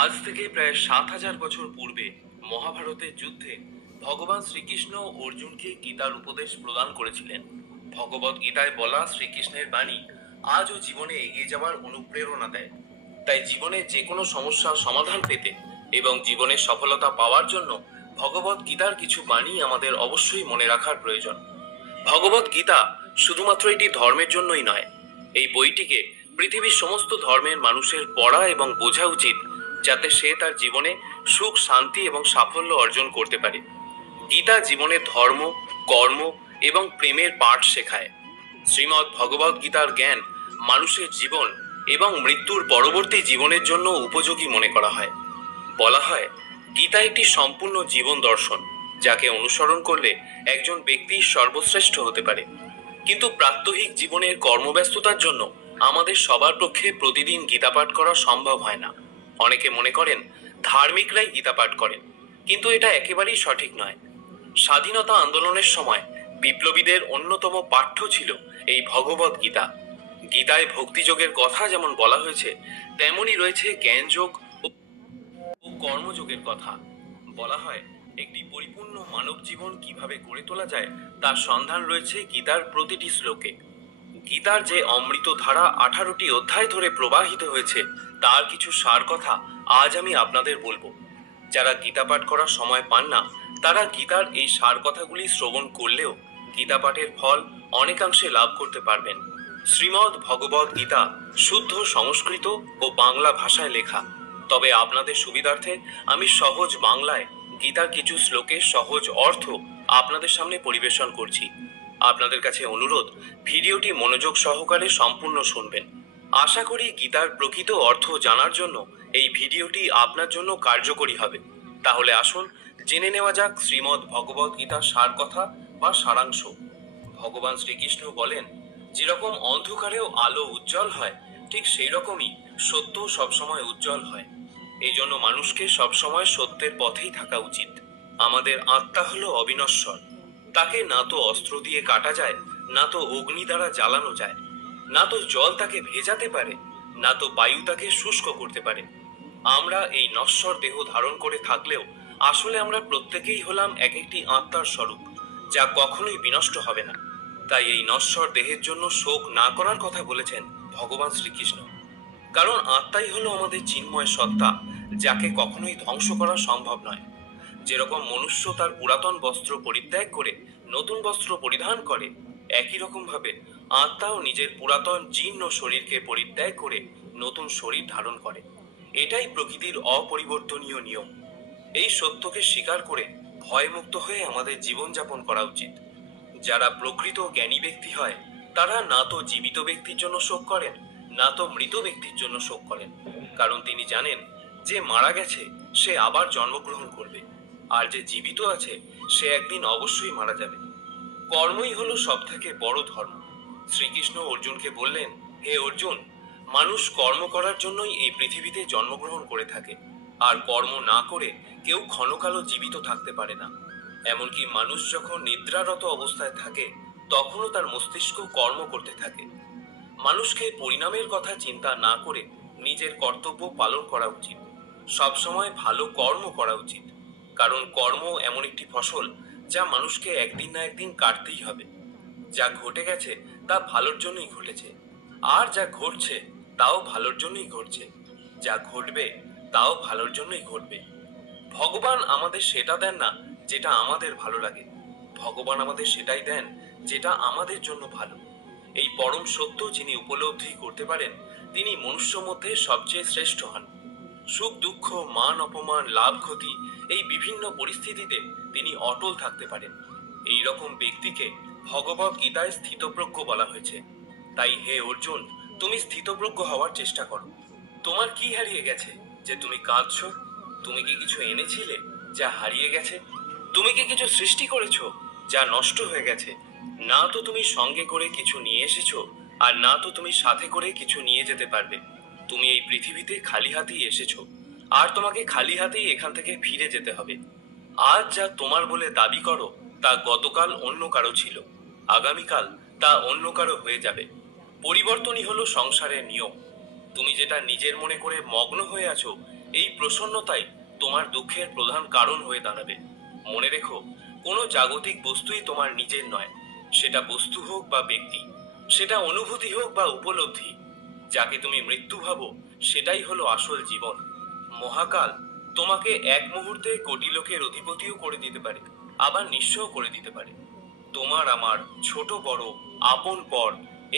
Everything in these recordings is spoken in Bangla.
আজ থেকে প্রায় ৭,০০০ বছর পূর্বে মহাভারতের যুদ্ধে ভগবান শ্রীকৃষ্ণ অর্জুনকে গীতার উপদেশ প্রদান করেছিলেন। ভগবত গীতায় বলা শ্রীকৃষ্ণের বাণী আজও জীবনে এগিয়ে যাওয়ার অনুপ্রেরণা দেয়। তাই জীবনে যে কোনো সমস্যার সমাধান পেতে এবং জীবনে সফলতা পাওয়ার জন্য ভগবত গীতার কিছু বাণী আমাদের অবশ্যই মনে রাখার প্রয়োজন। ভগবত গীতা শুধুমাত্র এটি ধর্মের জন্যই নয়, এই বইটিকে পৃথিবীর সমস্ত ধর্মের মানুষের পড়া এবং বোঝা উচিত, যাতে সে তার জীবনে সুখ, শান্তি এবং সাফল্য অর্জন করতে পারে। গীতা জীবনে ধর্ম, কর্ম এবং প্রেমের পাঠ শেখায়। শ্রীমদ্ ভগবত গীতার জ্ঞান মানুষের জীবন এবং মৃত্যুর পরবর্তী জীবনের জন্য উপযোগী মনে করা হয়। বলা হয়, গীতা একটি সম্পূর্ণ জীবন দর্শন, যাকে অনুসরণ করলে একজন ব্যক্তি সর্বশ্রেষ্ঠ হতে পারে। কিন্তু প্রাত্যহিক জীবনের কর্মব্যস্ততার জন্য আমাদের সবার পক্ষে প্রতিদিন গীতা পাঠ করা সম্ভব হয় না। অনেকে মনে করেন ধার্মিকরাই গীতা পাঠ করেন, কিন্তু এটা একেবারেই সঠিক নয়। স্বাধীনতা আন্দোলনের সময় বিপ্লবীদের অন্যতম পাঠ্য ছিল এই ভগবত গীতা। গীতায় ভক্তিযোগের কথা যেমন বলা হয়েছে, তেমনই রয়েছে জ্ঞানযোগ ও কর্মযোগের কথা। বলা হয়, একটি পরিপূর্ণ মানব জীবন কিভাবে গড়ে তোলা যায় তার সন্ধান রয়েছে গীতার প্রতিটি শ্লোকে। গীতার যে অমৃত ধারা 18টি অধ্যায় ধরে প্রবাহিত হয়েছে, তার কিছু সার কথা আজ আমি আপনাদের বলবো। যারা গীতা পাঠ করার সময় পান না, তারা গীতার এই সার কথাগুলি শ্রবণ করলেও গীতা পাঠের ফল অনেকাংশে লাভ করতে পারবেন। শ্রীমদ্ ভগবত গীতা শুদ্ধ সংস্কৃত ও বাংলা ভাষায় লেখা, তবে আপনাদের সুবিধার্থে আমি সহজ বাংলায় গীতার কিছু শ্লোকের সহজ অর্থ আপনাদের সামনে পরিবেশন করছি। আপনাদের কাছে অনুরোধ, ভিডিওটি মনোযোগ সহকারে সম্পূর্ণ শুনবেন। আশা করি গীতার প্রকৃত অর্থ জানার জন্য এই ভিডিওটি আপনার জন্য কার্যকরী হবে। তাহলে আসুন জেনে নেওয়া যাক শ্রীমদ্ ভগবত গীতার সার কথা বা সারাংশ। ভগবান শ্রীকৃষ্ণ বলেন, যেরকম অন্ধকারেও আলো উজ্জ্বল হয়, ঠিক সেই রকমই সত্য সবসময় উজ্জ্বল হয়। এই জন্য মানুষকে সবসময় সত্যের পথেই থাকা উচিত। আমাদের আত্মা হলো অবিনশ্বর। তাকে না তো অস্ত্র দিয়ে কাটা যায়, না তো অগ্নি দ্বারা জ্বালানো যায়, না তো জল তাকে ভেজাতে পারে, না তো বায়ু তাকে শুষ্ক করতে পারে। আমরা এই নশ্বর দেহ ধারণ করে থাকলেও আসলে আমরা প্রত্যেকেই হলাম এক একটি আত্মার স্বরূপ, যা কখনোই বিনষ্ট হবে না। তাই এই নশ্বর দেহের জন্য শোক না করার কথা বলেছেন ভগবান শ্রীকৃষ্ণ। কারণ আত্মাই হলো আমাদের চিন্ময় সত্তা, যাকে কখনোই ধ্বংস করা সম্ভব নয়। যেরকম মনুষ্য তার পুরাতন বস্ত্র পরিত্যাগ করে নতুন বস্ত্র পরিধান করে, একই রকম ভাবে আত্মাও নিজের পুরাতন জীর্ণ শরীরকে পরিত্যাগ করে নতুন শরীর ধারণ করে। এটাই প্রকৃতির অপরিবর্তনীয় নিয়ম। এই সত্যকে স্বীকার করে ভয়মুক্ত হয়ে আমাদের জীবনযাপন করা উচিত। যারা প্রকৃত জ্ঞানী ব্যক্তি হয়, তারা না তো জীবিত ব্যক্তির জন্য শোক করেন, না তো মৃত ব্যক্তির জন্য শোক করেন। কারণ তিনি জানেন, যে মারা গেছে সে আবার জন্মগ্রহণ করবে, আর যে জীবিত আছে সে একদিন অবশ্যই মারা যাবে। কর্মই হলো সব থেকে বড় ধর্ম। শ্রীকৃষ্ণ অর্জুনকে বললেন, হে অর্জুন, মানুষ কর্ম করার জন্যই এই পৃথিবীতে জন্মগ্রহণ করে থাকে, আর কর্ম না করে কেউ ক্ষণকালও জীবিত থাকতে পারে না। এমনকি মানুষ যখন নিদ্রারত অবস্থায় থাকে, তখনও তার মস্তিষ্ক কর্ম করতে থাকে। মানুষকে পরিণামের কথা চিন্তা না করে নিজের কর্তব্য পালন করা উচিত। সবসময় ভালো কর্ম করা উচিত, কারণ কর্ম এমন একটি ফসল যা মানুষকে একদিন না একদিন কাটতেই হবে। যা ঘটে গেছে তা ভালোর জন্যই ঘটেছে, আর যা ঘটছে তাও ভালোর জন্যই ঘটছে। যা ঘটবে তাও ভালোর জন্যই ঘটবে। ভগবান আমাদের সেটা দেন না যেটা আমাদের ভালো লাগে, ভগবান আমাদের সেটাই দেন যেটা আমাদের জন্য ভালো। এই পরম সত্য যিনি উপলব্ধি করতে পারেন, তিনি মনুষ্য মধ্যে সবচেয়ে শ্রেষ্ঠ হন। সুখ দুঃখ, মান অপমান, লাভ ক্ষতি, এই বিভিন্ন পরিস্থিতিতে তিনি অটল থাকতে পারেন। এই রকম ব্যক্তিকে ভগবত গীতায় স্থিতপ্রজ্ঞ বলা হয়েছে। তাই হে অর্জুন, তুমি স্থিতপ্রজ্ঞ হওয়ার চেষ্টা করো। তোমার কি হারিয়ে গেছে যে তুমি কাঁদছো? তুমি কি কিছু এনেছিলে যা হারিয়ে গেছে? তুমি কি কিছু সৃষ্টি করেছো যা নষ্ট হয়ে গেছে? না তো তুমি সঙ্গে করে কিছু নিয়ে এসেছো, আর না তো তুমি সাথে করে কিছু নিয়ে যেতে পারবে। তুমি এই পৃথিবীতে খালি হাতেই এসেছো, আর তোমাকে খালি হাতেই এখান থেকে ফিরে যেতে হবে। আজ যা তোমার বলে দাবি করো, তা গতকাল অন্য কারো ছিল, আগামীকাল তা অন্য কারো হয়ে যাবে। পরিবর্তনই হলো সংসারের নিয়ম। তুমি যেটা নিজের মনে করে মগ্ন হয়ে আছো, এই প্রসন্নতাই তোমার দুঃখের প্রধান কারণ হয়ে দাঁড়াবে। মনে রেখো, কোনো জাগতিক বস্তুই তোমার নিজের নয়। সেটা বস্তু হোক বা ব্যক্তি, সেটা অনুভূতি হোক বা উপলব্ধি, যাকে তুমি মৃত্যু ভাবো সেটাই হলো আসল জীবন। মহাকাল তোমাকে এক মুহূর্তে কোটি লোকের অধিপতিও করে দিতে পারে, আবার নিঃস্বও করে দিতে পারে। তোমার আমার ছোট বড় আপন পর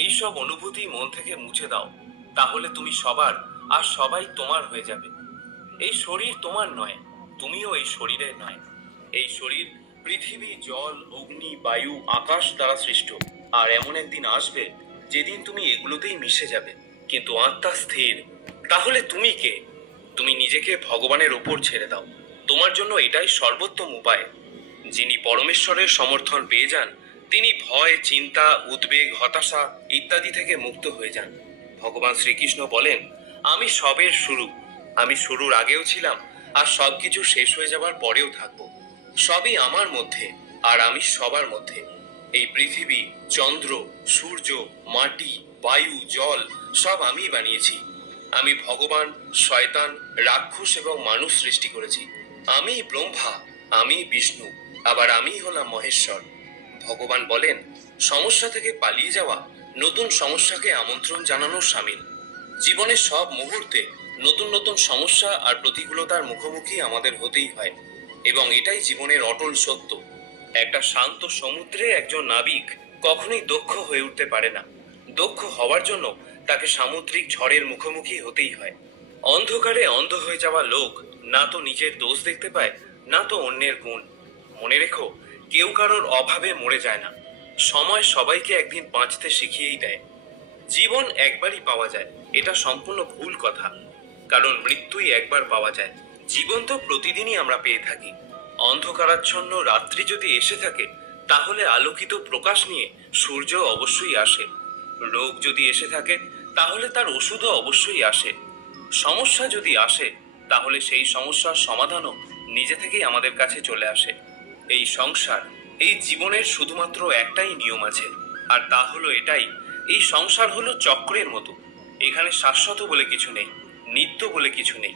এইসব অনুভূতি মন থেকে মুছে দাও, তাহলে তুমি সবার আর সবাই তোমার হয়ে যাবে। এই শরীর তোমার নয়, তুমিও এই শরীরের নয়। এই শরীর পৃথিবী, জল, অগ্নি, বায়ু, আকাশ দ্বারা সৃষ্ট। আর এমন একদিন আসবে যেদিন তুমি এগুলোতেই মিশে যাবে, কিন্তু আত্মা স্থির। তাহলে তুমি কে? তুমি নিজেকে ভগবানের ওপর ছেড়ে দাও। তোমার জন্য এটাই সর্বোত্তম উপায়। যিনি পরমেশ্বরের সমর্থন পেয়ে যান, তিনি ভয়, চিন্তা, উদ্বেগ, হতাশা ইত্যাদি থেকে মুক্ত হয়ে যান। ভগবান শ্রীকৃষ্ণ বলেন, আমি সবের শুরু। আমি শুরুর আগেও ছিলাম, আর সবকিছু শেষ হয়ে যাবার পরেও থাকবো। সবই আমার মধ্যে, আর আমি সবার মধ্যে। এই পৃথিবী, চন্দ্র, সূর্য, মাটি, বায়ু, জল সব আমিই বানিয়েছি। আমি ভগবান, শয়তান, রাক্ষস এবং মানুষ সৃষ্টি করেছি। আমি ব্রহ্মা, আমি বিষ্ণু, আবার আমি হলাম মহেশ্বর। ভগবান বলেন, সমস্যা থেকে পালিয়ে যাওয়া নতুন সমস্যাকে আমন্ত্রণ জানানোর শামিল। জীবনের সব মুহূর্তে নতুন নতুন সমস্যা আর প্রতিকূলতার মুখোমুখি আমাদের হতেই হয়, এবং এটাই জীবনের অটল সত্য। একটা শান্ত সমুদ্রে একজন নাবিক কখনোই দক্ষ হয়ে উঠতে পারে না। দক্ষ হওয়ার জন্য তাকে সামুদ্রিক ঝড়ের মুখোমুখি হতেই হয়। অন্ধকারে অন্ধ হয়ে যাওয়া লোক না তো নিজের দোষ দেখতে পায়, না তো অন্যের গুণ। মনে রেখো, কেউ কারোর অভাবে মরে যায় না। সময় সবাইকে একদিন বাঁচতে শিখিয়েই দেয়। জীবন একবারই পাওয়া যায়, এটা সম্পূর্ণ ভুল কথা, কারণ মৃত্যুই একবার পাওয়া যায়। জীবন তো প্রতিদিনই আমরা পেয়ে থাকি। অন্ধকারাচ্ছন্ন রাত্রি যদি এসে থাকে, তাহলে আলোকিত প্রকাশ নিয়ে সূর্য অবশ্যই আসে। রোগ যদি এসে থাকে, তাহলে তার ওষুধও অবশ্যই আসে। সমস্যা যদি আসে, তাহলে সেই সমস্যার সমাধানও নিজে থেকেই আমাদের কাছে চলে আসে। এই সংসার, এই জীবনের শুধুমাত্র একটাই নিয়ম আছে, আর তা হলো এটাই, এই সংসার হলো চক্রের মতো। এখানে শাশ্বত বলে কিছু নেই, নিত্য বলে কিছু নেই।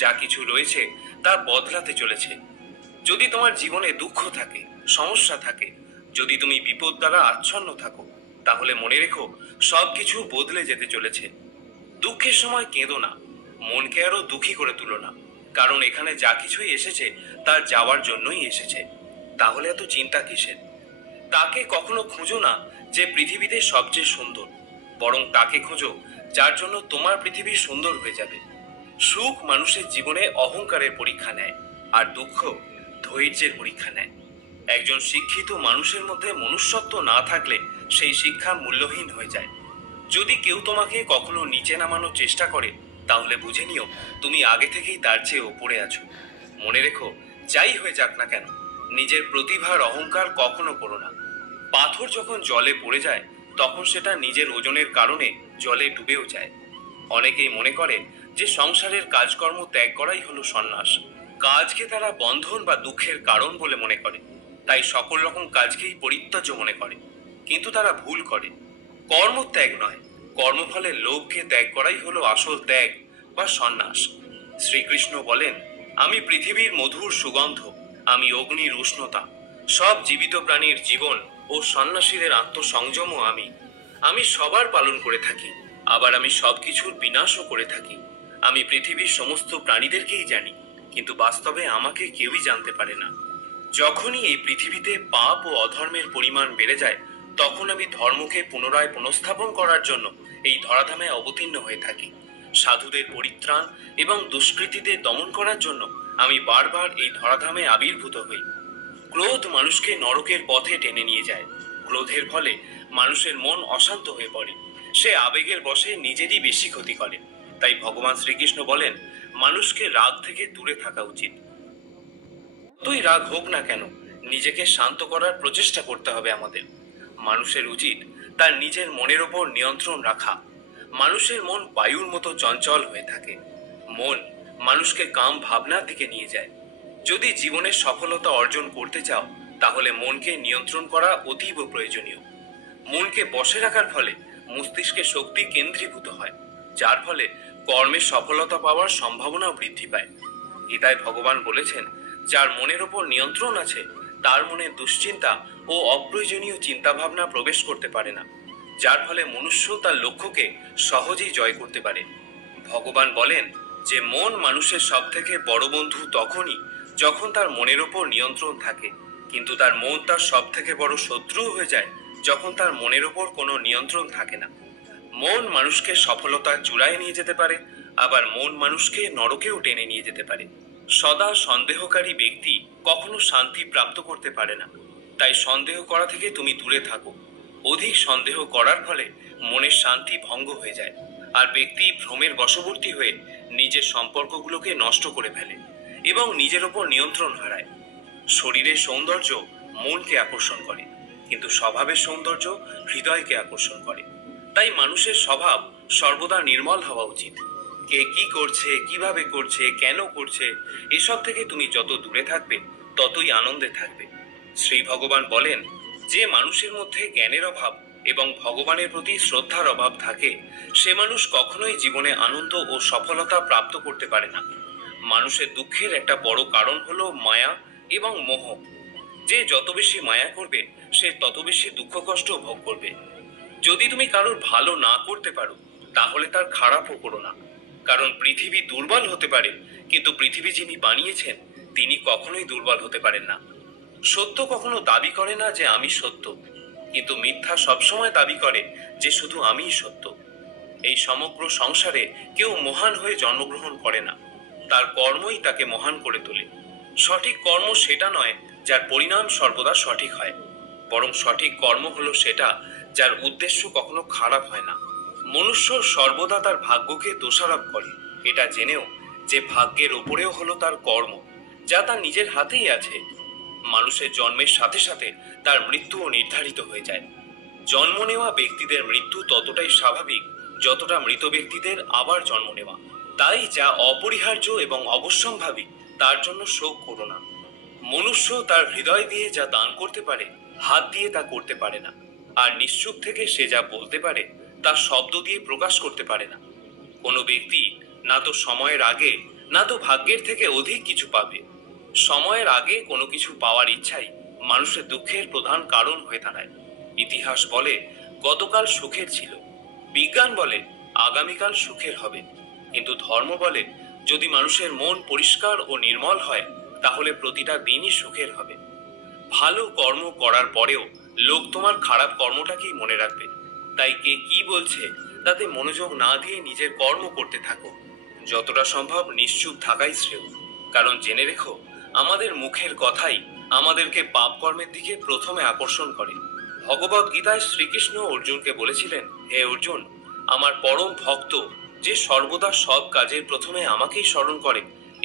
যা কিছু রয়েছে তা বদলাতে চলেছে। যদি তোমার জীবনে দুঃখ থাকে, সমস্যা থাকে, যদি তুমি বিপদ দ্বারা আচ্ছন্ন থাকো, তাহলে মনে রেখো, সবকিছু বদলে যেতে চলেছে। দুঃখের সময় কেঁদো না, মনকে আরো দুঃখী করে তুলো না, কারণ এখানে যা কিছুই এসেছে তা যাওয়ার জন্যই এসেছে। তাহলে এত চিন্তা কিসের? তাকে কখনো খুঁজো না যে পৃথিবীতে সবচেয়ে সুন্দর, বরং তাকে খোঁজো যার জন্য তোমার পৃথিবী সুন্দর হয়ে যাবে। সুখ মানুষের জীবনে অহংকারের পরীক্ষা নেয়, আর দুঃখ ধৈর্যের পরীক্ষা নেয়। একজন শিক্ষিত মানুষের মধ্যে মনুষ্যত্ব না থাকলে সেই শিক্ষা মূল্যহীন হয়ে যায়। যদি কেউ তোমাকে কখনো নিচে নামানোর চেষ্টা করে, তাহলে বুঝে নিও তুমি আগে থেকেই তার চেয়ে ওপরে আছো। মনে রেখো, যাই হয়ে যাক না কেন, নিজের প্রতিভার অহংকার কখনো করো না। পাথর যখন জলে পড়ে যায়, তখন সেটা নিজের ওজনের কারণে জলে ডুবেও যায়। অনেকেই মনে করে যে সংসারের কাজকর্ম ত্যাগ করাই হলো সন্ন্যাস। কাজকে তারা বন্ধন বা দুঃখের কারণ বলে মনে করে, তাই সকল রকম কাজকেই পরিত্যাজ্য মনে করে। কিন্তু তারা ভুল করে। কর্ম ত্যাগ নয়, কর্মফলের লোভকে ত্যাগ করাই হলো আসল ত্যাগ বা সন্ন্যাস। শ্রীকৃষ্ণ বলেন, আমি পৃথিবীর মধুর সুগন্ধ, আমি অগ্নির উষ্ণতা, সব জীবিত প্রাণীর জীবন ও সন্ন্যাসীদের আত্মসংযমও আমি। আমি সবার পালন করে থাকি, আবার আমি সবকিছুর বিনাশও করে থাকি। আমি পৃথিবীর সমস্ত প্রাণীদেরকেই জানি, কিন্তু বাস্তবে আমাকে কেউই জানতে পারে না। যখনই এই পৃথিবীতে পাপ ও অধর্মের পরিমাণ বেড়ে যায়, তখন আমি ধর্মকে পুনরায় পুনঃস্থাপন করার জন্য এই ধরাধামে অবতীর্ণ হয়ে থাকি। সাধুদের পরিত্রাণ এবং দুষ্কৃতীদের দমন করার জন্য আমি বারবার এই ধরাধামে আবির্ভূত হই। ক্রোধ মানুষকে নরকের পথে টেনে নিয়ে যায়। ক্রোধের ফলে মানুষের মন অশান্ত হয়ে পড়ে, সে আবেগের বশে নিজেরই বেশি ক্ষতি করে। তাই ভগবান শ্রীকৃষ্ণ বলেন, মানুষকে রাগ থেকে দূরে থাকা উচিত। যতই রাগ হোক না কেন, নিজেকে শান্ত করার প্রচেষ্টা করতে হবে আমাদের। মানুষের উচিত তার নিজের মনের ওপর নিয়ন্ত্রণ রাখা। মানুষের মন বায়ুর মতো চঞ্চল হয়ে থাকে। মন মানুষকে কাম ভাবনার দিকে নিয়ে যায়। যদি জীবনের সফলতা অর্জন করতে চাও, তাহলে মনকে নিয়ন্ত্রণ করা অতীব প্রয়োজনীয়। মনকে বশে রাখার ফলে মস্তিষ্কে শক্তি কেন্দ্রীভূত হয়, যার ফলে কর্মের সফলতা পাওয়ার সম্ভাবনাও বৃদ্ধি পায়। গীতায় ভগবান বলেছেন, যার মনের ওপর নিয়ন্ত্রণ আছে তার মনে দুশ্চিন্তা ও অপ্রয়োজনীয় চিন্তাভাবনা প্রবেশ করতে পারে না, যার ফলে মনুষ্য তার লক্ষ্যকে সহজেই জয় করতে পারে। ভগবান বলেন যে মন মানুষের সব থেকে বড় বন্ধু তখনই যখন তার মনের ওপর নিয়ন্ত্রণ থাকে, কিন্তু তার মন তার সব থেকে বড় শত্রু হয়ে যায় যখন তার মনের ওপর কোনো নিয়ন্ত্রণ থাকে না। মন মানুষকে সফলতার চূড়ায় নিয়ে যেতে পারে, আবার মন মানুষকে নরকেও টেনে নিয়ে যেতে পারে। সদা সন্দেহকারী ব্যক্তি কখনো শান্তি প্রাপ্ত করতে পারে না। তাই সন্দেহ করা থেকে তুমি দূরে থাকো। অধিক সন্দেহ করার ফলে মনের শান্তি ভঙ্গ হয়ে যায়, আর ব্যক্তি ভ্রমের বশবর্তী হয়ে নিজের সম্পর্কগুলোকে নষ্ট করে ফেলে এবং নিজের ওপর নিয়ন্ত্রণ হারায়। শরীরের সৌন্দর্য মনকে আকর্ষণ করে, কিন্তু স্বভাবের সৌন্দর্য হৃদয়কে আকর্ষণ করে। তাই মানুষের স্বভাব সর্বদা নির্মল হওয়া উচিত। কে কি করছে, কিভাবে করছে, কেন করছে, এসব থেকে তুমি যত দূরে থাকবে ততই আনন্দে থাকবে। শ্রী ভগবান বলেন, যে মানুষের মধ্যে জ্ঞানের অভাব এবং ভগবানের প্রতি শ্রদ্ধার অভাব থাকে, সে মানুষ কখনোই জীবনে আনন্দ ও সফলতা প্রাপ্ত করতে পারে না। মানুষের দুঃখের একটা বড় কারণ হলো মায়া এবং মোহ। যে যত বেশি মায়া করবে সে তত বেশি দুঃখ কষ্ট ভোগ করবে। যদি তুমি কারোর ভালো না করতে পারো তাহলে তার খারাপও করো না, কারণ পৃথিবী দুর্বল হতে পারে, কিন্তু পৃথিবী যিনি বানিয়েছেন তিনি কখনোই দুর্বল হতে পারেন না। সত্য কখনো দাবি করে না যে আমি সত্য, কিন্তু মিথ্যা সবসময় দাবি করে যে শুধু আমিই সত্য। এই সমগ্র সংসারে কেউ মহান হয়ে জন্মগ্রহণ করে না, তার কর্মই তাকে মহান করে তোলে। সঠিক কর্ম সেটা নয় যার পরিণাম সর্বদা সঠিক হয়, বরং সঠিক কর্ম হলো সেটা যার উদ্দেশ্য কখনো খারাপ হয় না। মনুষ্য সর্বদা তার ভাগ্যকে দোষারোপ করে, এটা জেনেও যে ভাগ্যের ওপরেও হলো তার কর্ম, যা তার নিজের হাতেই আছে। মানুষের জন্মের সাথে সাথে তার মৃত্যুও নির্ধারিত হয়ে যায়। জন্ম নেওয়া ব্যক্তিদের মৃত্যু ততটাই স্বাভাবিক যতটা মৃত ব্যক্তিদের আবার জন্ম নেওয়া। তাই যা অপরিহার্য এবং অবশ্যম্ভাবী তার জন্য শোক করো না। মনুষ্য তার হৃদয় দিয়ে যা দান করতে পারে হাত দিয়ে তা করতে পারে না, আর নিশ্চুপ থেকে সে যা বলতে পারে তা শব্দ দিয়ে প্রকাশ করতে পারে না। কোনো ব্যক্তি না তো সময়ের আগে না তো ভাগ্যের থেকে অধিক কিছু পাবে। সময়ের আগে কোনো কিছু পাওয়ার ইচ্ছাই মানুষের দুঃখের প্রধান কারণ হয়ে দাঁড়ায়। ইতিহাস বলে গতকাল সুখের ছিল, বিজ্ঞান বলে আগামীকাল সুখের হবে, কিন্তু ধর্ম বলে যদি মানুষের মন পরিষ্কার ও নির্মল হয় তাহলে প্রতিটা দিনই সুখের হবে। ভালো কর্ম করার পরেও লোক তোমার খারাপ কর্মটাকেই মনে রাখবে। তাই কে কি বলছে তাতে মনোযোগ না দিয়ে নিজের কর্ম করতে থাকো। যতটা সম্ভব নিশ্চুপ থাকাই শ্রেয়, কারণ জেনে রেখো আমাদের মুখের কথাই আমাদেরকে পাপ কর্মের দিকে প্রথমে আকর্ষণ করে। ভগবত গীতায় শ্রীকৃষ্ণ অর্জুনকে বলেছিলেন, হে অর্জুন, আমার পরম ভক্ত যে সর্বদা সব কাজের প্রথমে আমাকেই স্মরণ করে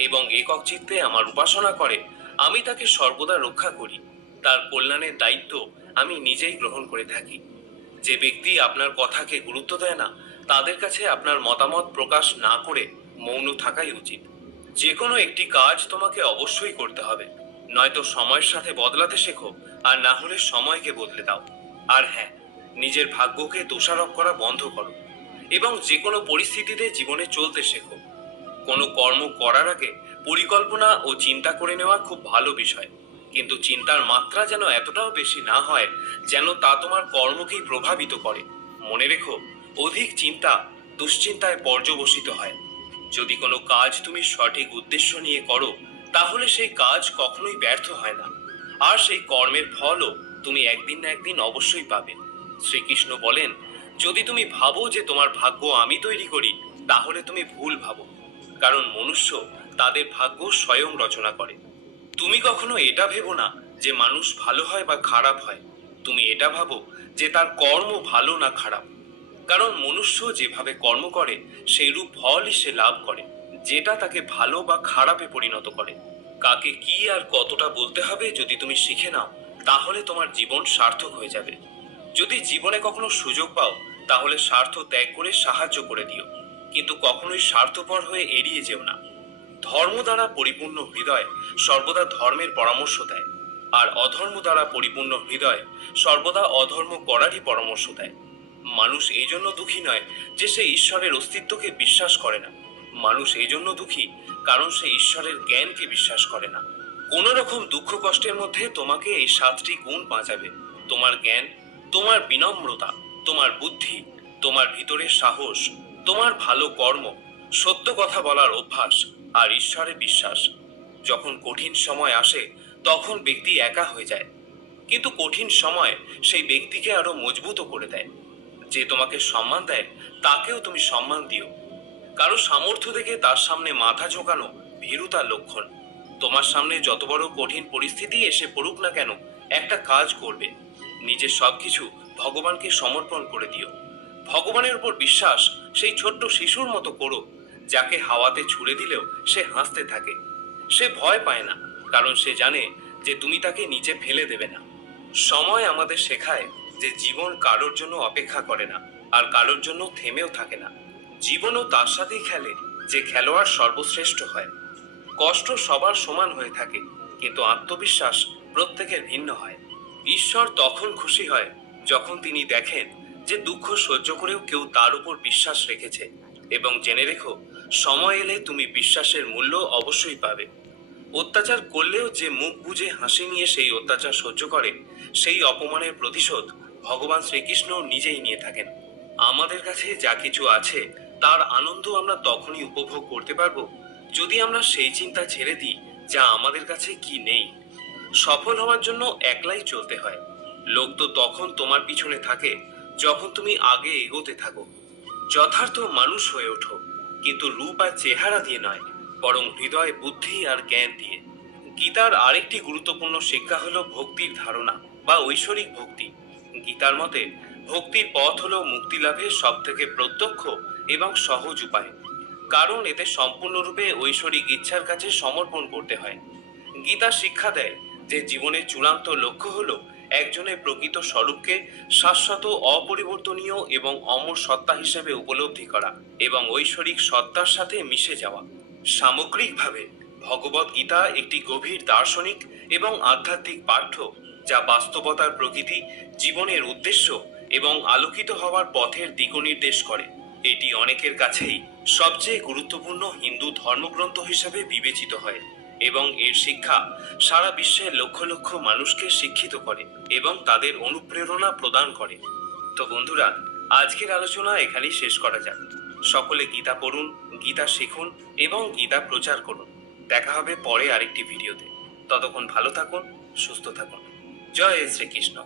এবং একক চিত্তে আমার উপাসনা করে, আমি তাকে সর্বদা রক্ষা করি। তার কল্যাণের দায়িত্ব আমি নিজেই গ্রহণ করে থাকি। যে ব্যক্তি আপনার কথাকে গুরুত্ব দেয় না তাদের কাছে আপনার মতামত প্রকাশ না করে মৌন থাকাই উচিত। যে কোনো একটি কাজ তোমাকে অবশ্যই করতে হবে, নয়তো সময়ের সাথে বদলাতে শেখো, আর না হলে সময়কে বদলে দাও। আর হ্যাঁ, নিজের ভাগ্যকে দোষারোপ করা বন্ধ করো এবং যে কোনো পরিস্থিতিতে জীবনে চলতে শেখো। কোনো কর্ম করার আগে পরিকল্পনা ও চিন্তা করে নেওয়া খুব ভালো বিষয়, কিন্তু চিন্তার মাত্রা যেন এতটাও বেশি না হয় যেন তা তোমার কর্মকেই প্রভাবিত করে। মনে রেখো, অধিক চিন্তা দুশ্চিন্তায় পর্যবসিত হয়। যদি কোনো কাজ তুমি সঠিক উদ্দেশ্য নিয়ে করো তাহলে সেই কাজ কখনোই ব্যর্থ হয় না, আর সেই কর্মের ফলও তুমি একদিন না একদিন অবশ্যই পাবে। শ্রীকৃষ্ণ বলেন, যদি তুমি ভাবো যে তোমার ভাগ্য আমি তৈরি করি তাহলে তুমি ভুল ভাবো, কারণ মনুষ্য তাদের ভাগ্য স্বয়ং রচনা করে। তুমি কখনো এটা ভেবো না যে মানুষ ভালো হয় বা খারাপ হয়, তুমি এটা ভাবো যে তার কর্ম ভালো না খারাপ, কারণ মনুষ্য যেভাবে কর্ম করে সেই রূপ ফলই সে লাভ করে, যেটা তাকে ভালো বা খারাপে পরিণত করে। কাকে কি আর কতটা বলতে হবে যদি তুমি শিখে নাও তাহলে তোমার জীবন সার্থক হয়ে যাবে। যদি জীবনে কখনো সুযোগ পাও তাহলে স্বার্থ ত্যাগ করে সাহায্য করে দিও, কিন্তু কখনোই স্বার্থপর হয়ে এড়িয়ে যেও না। ধর্ম দ্বারা পরিপূর্ণ হৃদয় সর্বদা ধর্মের পরামর্শ দেয়, আর অধর্ম দ্বারা পরিপূর্ণ হৃদয় সর্বদা অধর্ম করারই পরামর্শ দেয়। মানুষ এই জন্য দুঃখী নয় যে সে ঈশ্বরের অস্তিত্বকে বিশ্বাস করে না। মানুষ এই জন্য দুঃখী কারণ সে ঈশ্বরের জ্ঞানকে বিশ্বাস করে না। কোন রকম দুঃখ কষ্টের মধ্যে তোমাকে এই 7টি গুণ বাঁচাবে: তোমার জ্ঞান, তোমার বিনম্রতা, তোমার বুদ্ধি, তোমার ভিতরের সাহস, তোমার ভালো কর্ম, সত্য কথা বলার অভ্যাস আর ঈশ্বরে বিশ্বাস। যখন কঠিন সময় আসে তখন ব্যক্তি একা হয়ে যায়, কিন্তু কঠিন সময় সেই ব্যক্তিকে আরো মজবুত করে দেয়। যে তোমাকে সম্মান দেয় তাকেও তুমি সম্মান দিও। কারো সামর্থ্য দেখে তার সামনে মাথা ঝোঁকানো ভীরুতার লক্ষণ। তোমার সামনে যত বড় কঠিন পরিস্থিতি এসে পড়ুক না কেন, একটা কাজ করবে: নিজের সবকিছু ভগবানকে সমর্পণ করে দিও। ভগবানের উপর বিশ্বাস সেই ছোট্ট শিশুর মতো করো, যাকে হাওয়াতে ছুড়ে দিলেও সে হাসতে থাকে। সে ভয় পায় না, কারণ সে জানে যে তুমি তাকে নিচে ফেলে দেবে না। সময় আমাদের শেখায় যে জীবন কারোর জন্য অপেক্ষা করে না, আর কারোর জন্য থেমেও থাকে না। জীবনও তার সাথেই খেলে যে খেলোয়াড় সর্বশ্রেষ্ঠ হয়। কষ্ট সবার সমান হয়ে থাকে, কিন্তু আত্মবিশ্বাস প্রত্যেকের ভিন্ন হয়। ঈশ্বর তখন খুশি হয় যখন তিনি দেখেন যে দুঃখ সহ্য করেও কেউ তার উপর বিশ্বাস রেখেছে। এবং জেনে রেখো, সময় এলে তুমি বিশ্বাসের মূল্য অবশ্যই পাবে। অত্যাচার করলেও যে মুখ বুজে হাসি নিয়ে সেই অত্যাচার সহ্য করে, সেই অপমানের প্রতিশোধ ভগবান শ্রীকৃষ্ণ নিজেই নিয়ে থাকেন। আমাদের কাছে যা কিছু আছে তার আনন্দ আমরা তখনই উপভোগ করতে পারবো যদি আমরা সেই চিন্তা ছেড়ে দিই যা আমাদের কাছে কি নেই। সফল হওয়ার জন্য একলাই চলতে হয়। লোক তো তখন তোমার পিছনে থাকে যখন তুমি আগে এগোতে থাকো। যথার্থ মানুষ হয়ে ওঠো, কিন্তু রূপ আর চেহারা দিয়ে নয়, বরং হৃদয়, বুদ্ধি আর জ্ঞান দিয়ে। গীতার আরেকটি গুরুত্বপূর্ণ শিক্ষা হলো ভক্তির ধারণা বা ঐশ্বরিক ভক্তি। গীতার মতে ভক্তির পথ হলো মুক্তি লাভের সব থেকে প্রত্যক্ষ এবং সহজ উপায়, কারণ এতে সম্পূর্ণরূপে ঐশ্বরিক ইচ্ছার কাছে সমর্পণ করতে হয়। গীতা শিক্ষা দেয় যে জীবনের চূড়ান্ত লক্ষ্য হলো একজনের প্রকৃত স্বরূপকে শাশ্বত, অপরিবর্তনীয় এবং অমর সত্তা হিসেবে উপলব্ধি করা এবং ঐশ্বরিক সত্তার সাথে মিশে যাওয়া। সামগ্রিকভাবে ভগবদ গীতা একটি গভীর দার্শনিক এবং আধ্যাত্মিক পাঠ্য, যা বাস্তবতার প্রকৃতি, জীবনের উদ্দেশ্য এবং আলোকিত হওয়ার পথের দিকনির্দেশ করে। এটি অনেকের কাছেই সবচেয়ে গুরুত্বপূর্ণ হিন্দু ধর্মগ্রন্থ হিসেবে বিবেচিত হয় এবং এর শিক্ষা সারা বিশ্বের লক্ষ লক্ষ মানুষকে শিক্ষিত করে এবং তাদের অনুপ্রেরণা প্রদান করে। তো বন্ধুরা, আজকের আলোচনা এখানেই শেষ করা যাক। সকলে গীতা পড়ুন, গীতা শিখুন এবং গীতা প্রচার করুন। দেখা হবে পরে আরেকটি ভিডিওতে। ততক্ষণ ভালো থাকুন, সুস্থ থাকুন। জয় শ্রীকৃষ্ণ।